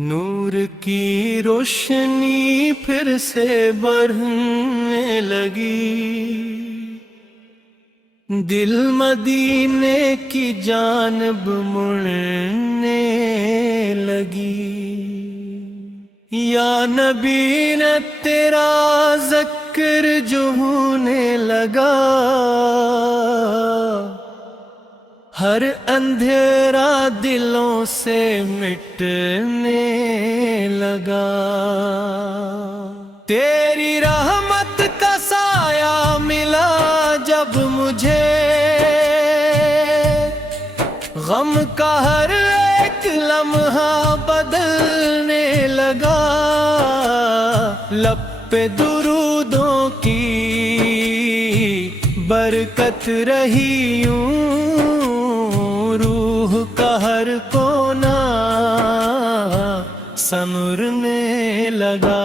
نور کی روشنی پھر سے بڑھنے لگی، دل مدینے کی جانب مڑنے لگی۔ یا نبی نے تیرا ذکر جو ہونے لگا، ہر اندھیرا دلوں سے مٹنے لگا۔ تیری رحمت کا سایہ ملا جب مجھے، غم کا ہر ایک لمحہ بدلنے لگا۔ لب پہ درودوں کی برکت رہی یوں، روح کا ہر کونا سنورنے لگا۔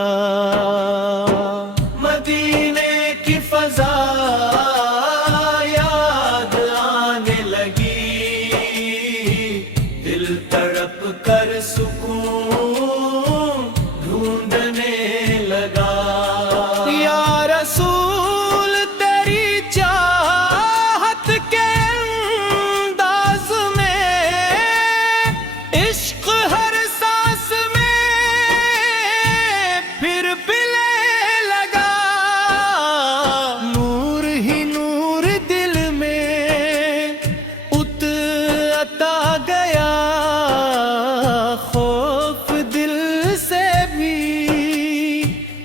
مدینے کی فضا یاد آنے لگی، دل تڑپ کر سکون ڈھونڈنے لگا۔ یا رسول تیری چاہت کے انداز میں، عشق ہر سانس میں پھر پلے لگا۔ نور ہی نور دل میں اتر گیا، خوف دل سے بھی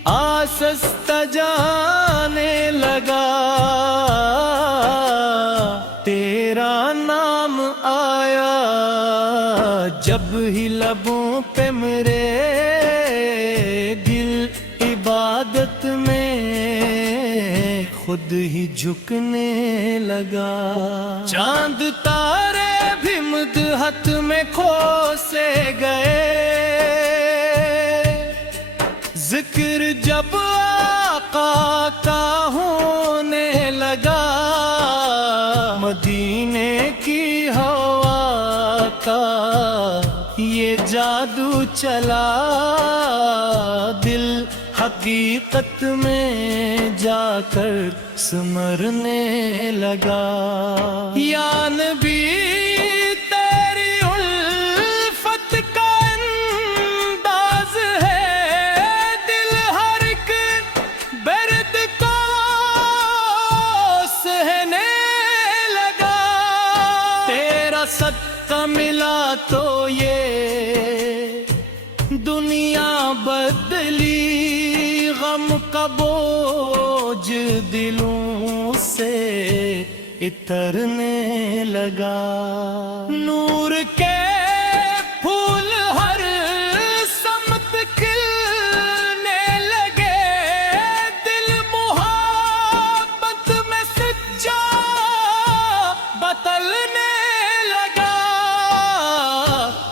آسستہ جانے لگا۔ تیرا نام آیا جب ہی لبوں پہ میرے، دل عبادت میں خود ہی جھکنے لگا۔ چاند تارے بھی مدحت میں کھو سے گئے، ذکر جب آقا کا ہونے لگا۔ مدینے کی ہوا کا یہ جادو چلا، دل حقیقت میں جا کر سمرنے لگا۔ یا نبی تیری الفت کا انداز ہے، دل ہر ایک برد کو سہنے لگا۔ تیرا صدقہ ملا تو یہ دنیا بدلی، غم کا بوجھ دلوں سے اترنے لگا۔ نور کے پھول ہر سمت کھلنے لگے، دل محبت میں سچا بدلنے لگا۔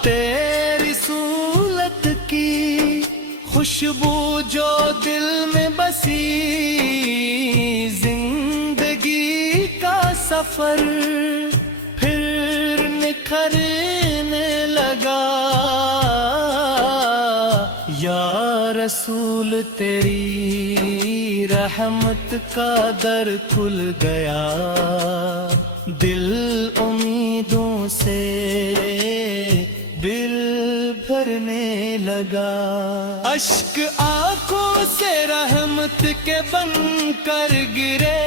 تیری صورت کی خوشبو جو دل میں بسی، زندگی کا سفر پھر نکھرنے لگا۔ یا رسول تیری رحمت کا در کھل گیا، دل امیدوں سے دل بھرنے لگا۔ اشک آنکھوں سے رحمت کے بن کر گرے،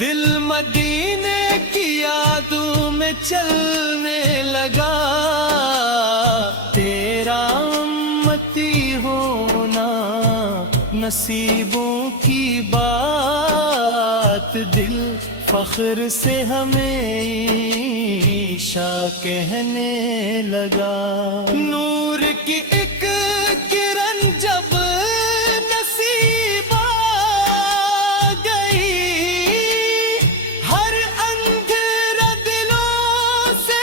دل مدینے کی یادوں میں چلنے لگا۔ تیرا امتی ہونا نصیبوں کی بات، دل فخر سے ہمیشہ کہنے لگا۔ نور کی ایک کرن جب نصیب آ گئی، ہر اندھیرا دلوں سے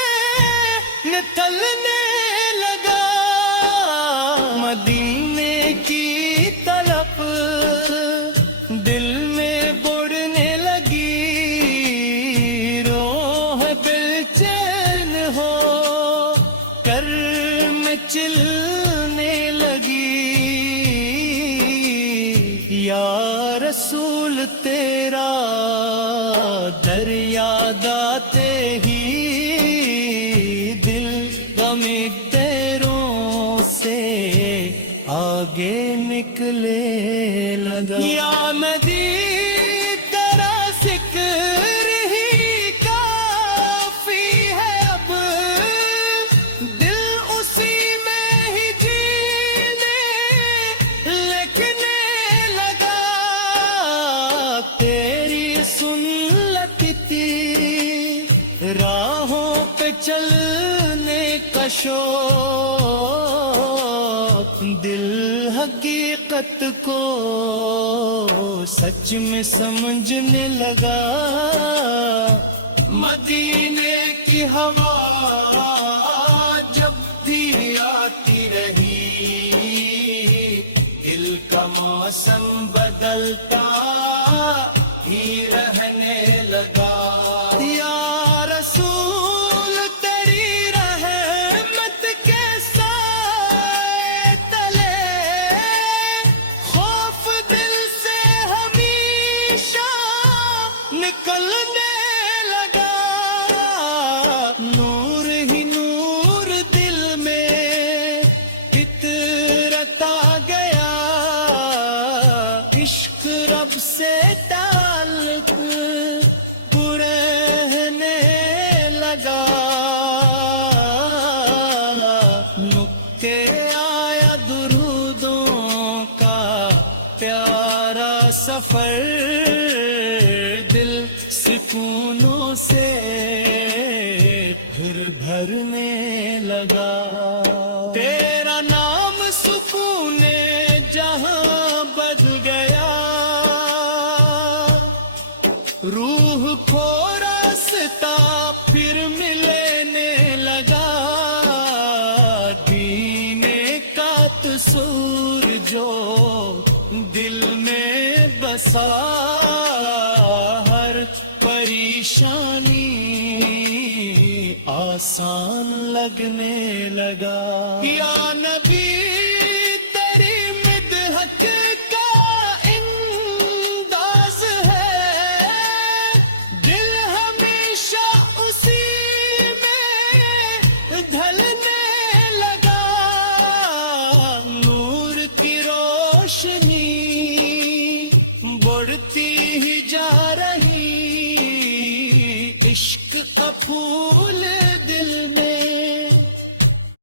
نکلنے لگا۔ مدینے کی طلب دل میں بڑھنے لگی، روح بے چین ہو گھر میں چلنے لگی، یا رسول تیرا در یاد آتے ہی دل غم تیروں سے آگے نکلے لگا۔ یا ندی تیرا ذکر ہی کافی ہے، اب دل اسی میں ہی جینے لکھنے لگا۔ تیری سنت تھی راہوں پہ چلنے کا شوق، دل حقیقت کو سچ میں سمجھنے لگا۔ مدینے کی ہوا جب بھی آتی رہی، دل کا موسم بدلتا ہی رہنے لگا۔ یا رسول تیری رحمت کے سائے تلے خوف دل سے ہمیشہ نکلنے لگا۔ نور ہی نور دل میں فطرت آ گیا، عشق رب سے تعلق رہنے لگا۔ نکتے آیا درودوں کا پیارا سفر، دل سکونوں سے پھر بھرنے لگا۔ تیرا نام سکون جہاں بد گیا، روح کو راستہ پھر ملنے لگا۔ دین کا تصور جو دل میں بسا، ہر پریشانی آسان لگنے لگا۔ یا نبی